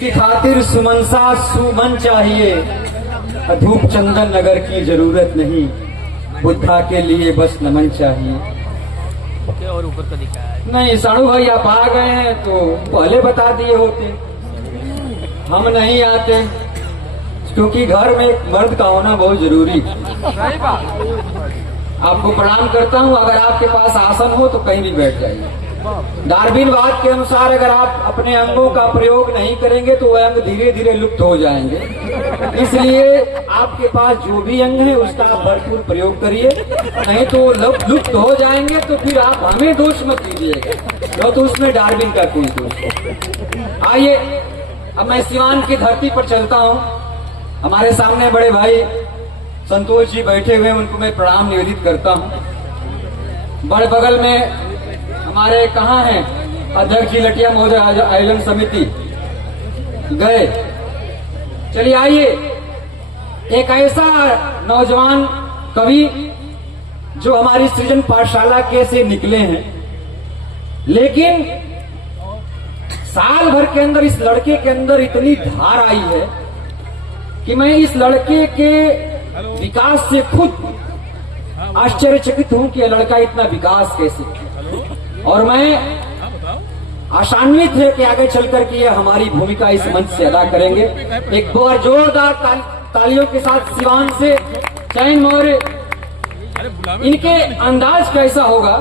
की खातिर सुमनसा सुमन चाहिए, धूप चंदन नगर की जरूरत नहीं, बुद्धा के लिए बस नमन चाहिए। और ऊपर का दिखा है। नहीं साणु भाई आप आ गए हैं तो पहले बता दिए होते, हम नहीं आते क्योंकि घर में एक मर्द का होना बहुत जरूरी। आपको प्रणाम करता हूं, अगर आपके पास आसन हो तो कहीं भी बैठ जाइए। डार्विनवाद के अनुसार अगर आप अपने अंगों का प्रयोग नहीं करेंगे तो वह अंग धीरे धीरे लुप्त हो जाएंगे, इसलिए आपके पास जो भी अंग है उसका आप भरपूर प्रयोग करिए, नहीं तो लुप्त हो जाएंगे तो फिर आप हमें दोष मत दीजिएगा, तो उसमें डार्विन का कोई दोष। आइए अब मैं सिवान की धरती पर चलता हूँ। हमारे सामने बड़े भाई संतोष जी बैठे हुए हैं, उनको मैं प्रणाम निवेदित करता हूँ। बड़े बगल में हमारे कहाँ हैं अध्यक्ष जी लटिया महोदय आयोजन समिति गए। चलिए आइए, एक ऐसा नौजवान कवि जो हमारी सृजन पाठशाला के से निकले हैं, लेकिन साल भर के अंदर इस लड़के के अंदर इतनी धार आई है कि मैं इस लड़के के विकास से खुद आश्चर्यचकित हूं कि यह लड़का इतना विकास कैसे, और मैं आशान्वित है कि आगे चलकर के यह हमारी भूमिका इस मंच से अदा करेंगे। एक बार जोरदार तालियों के साथ सिवान से चैन मौर्य, इनके अंदाज कैसा होगा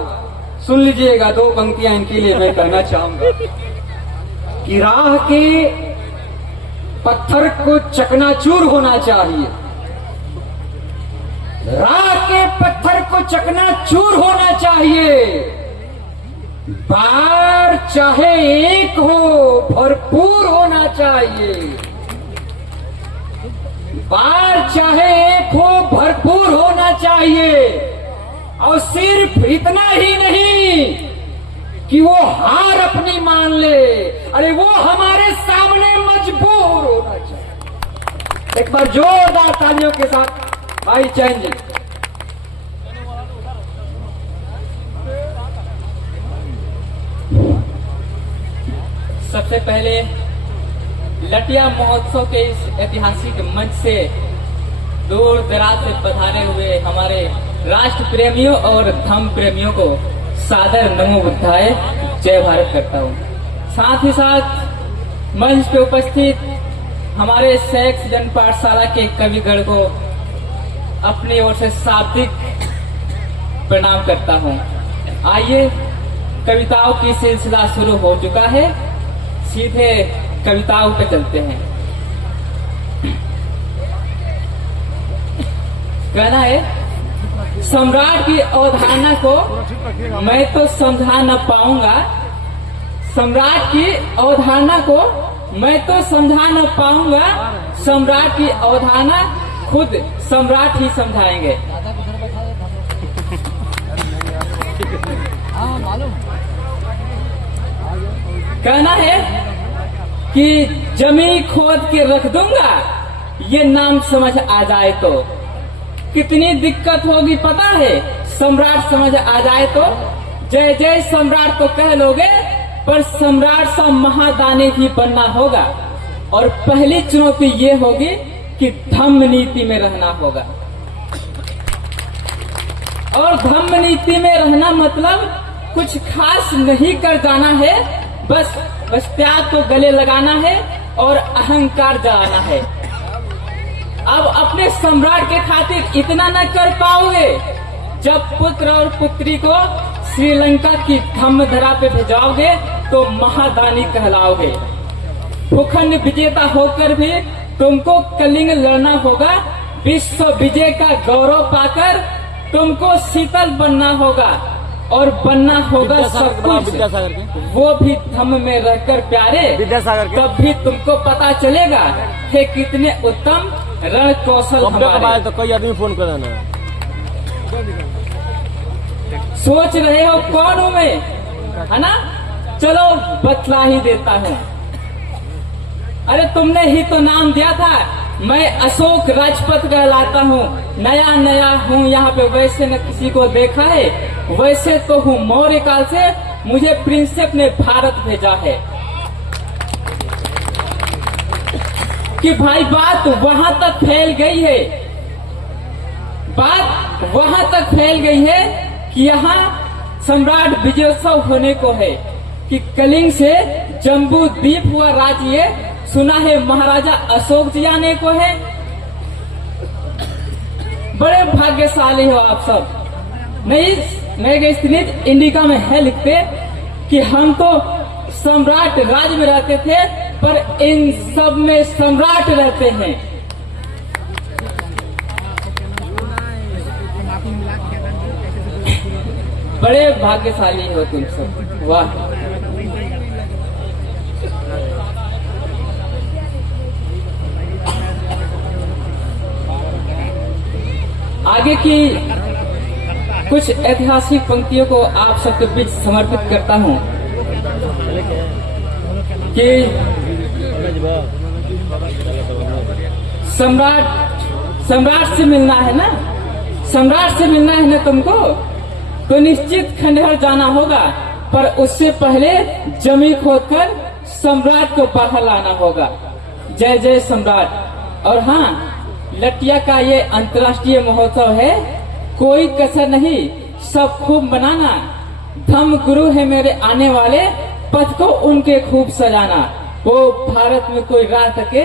सुन लीजिएगा। दो पंक्तियां इनके लिए मैं कहना चाहूंगा कि राह के पत्थर को चकनाचूर होना चाहिए, राह के पत्थर को चकनाचूर होना चाहिए, बार चाहे एक हो भरपूर होना चाहिए, बार चाहे एक हो भरपूर होना चाहिए, और सिर्फ इतना ही नहीं कि वो हार अपनी मान ले, अरे वो हमारे सामने मजबूर होना चाहिए। एक बार जोरदार तालियों के साथ भाई चैन जी। सबसे पहले लटिया महोत्सव के इस ऐतिहासिक मंच से दूर दराज से पधारे हुए हमारे राष्ट्र प्रेमियों और धर्म प्रेमियों को सादर नमो बुद्धाय जय भारत करता हूँ। साथ ही साथ मंच पे उपस्थित हमारे सैक सृजन पाठशाला के कविगण को अपनी ओर से शाब्दिक प्रणाम करता हूँ। आइए, कविताओं की सिलसिला शुरू हो चुका है, सीधे कविताओं पे चलते हैं। कहना है, सम्राट की अवधारणा को मैं तो समझा न पाऊंगा, सम्राट की अवधारणा को मैं तो समझा न पाऊंगा, सम्राट की अवधारणा खुद सम्राट ही समझाएंगे। कहना है कि जमी खोद के रख दूंगा, ये नाम समझ आ जाए तो कितनी दिक्कत होगी पता है, सम्राट समझ आ जाए तो जय जय सम्राट तो कह लोगे, पर सम्राट सा महादानी भी बनना होगा, और पहली चुनौती ये होगी कि धम्म नीति में रहना होगा। और धम्म नीति में रहना मतलब कुछ खास नहीं कर जाना है, बस त्याग को गले लगाना है और अहंकार जलाना है। अब अपने सम्राट के खातिर इतना न कर पाओगे, जब पुत्र और पुत्री को श्रीलंका की धम्म धरा पे भेजाओगे तो महादानी कहलाओगे। भूखंड विजेता होकर भी तुमको कलिंग लड़ना होगा, विश्व विजय का गौरव पाकर तुमको शीतल बनना होगा, और बनना होगा सब कुछ, वो भी धम्म में रहकर प्यारे, तब भी तुमको पता चलेगा कि कितने उत्तम रण कौशल हमारे। तो कोई आदमी फोन कर देना। सोच रहे हो कौन हूँ मैं, है ना? चलो बतला ही देता हूँ। अरे तुमने ही तो नाम दिया था, मैं अशोक राजपथ कहलाता हूँ, नया नया हूँ यहाँ पे, वैसे न किसी को देखा है, वैसे तो हूँ मौर्य काल से, मुझे प्रिंसेप ने भारत भेजा है। कि भाई बात वहां तक फैल गई है, बात वहां तक फैल गई है कि यहाँ सम्राट विजयोत्सव होने को है, कि कलिंग से जम्बू द्वीप हुआ राज्य ये सुना है महाराजा अशोक जी आने को है। बड़े भाग्यशाली हो आप सब। नए स्थित इंडिका में है लिखते कि हम तो सम्राट राज्य में रहते थे, पर इन सब में सम्राट रहते हैं। बड़े भाग्यशाली हो तुम सब, वाह। आगे की कुछ ऐतिहासिक पंक्तियों को आप सबके बीच समर्पित करता हूं कि सम्राट से मिलना है ना, सम्राट से मिलना है ना तुमको, तो निश्चित खंडहर जाना होगा, पर उससे पहले जमी खोदकर सम्राट को बाहर लाना होगा। जय जय सम्राट। और हाँ, लटिया का ये अंतर्राष्ट्रीय महोत्सव है, कोई कसर नहीं, सब खूब मनाना। धम्म गुरु है मेरे आने वाले, पथ को उनके खूब सजाना। वो भारत में कोई रह सके,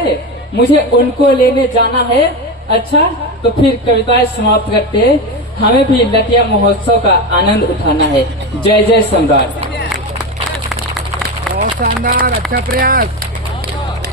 मुझे उनको लेने जाना है। अच्छा, तो फिर कविताएं समाप्त करते हैं। हमें भी लटिया महोत्सव का आनंद उठाना है। जय जय सम्राट। बहुत शानदार, अच्छा प्रयास।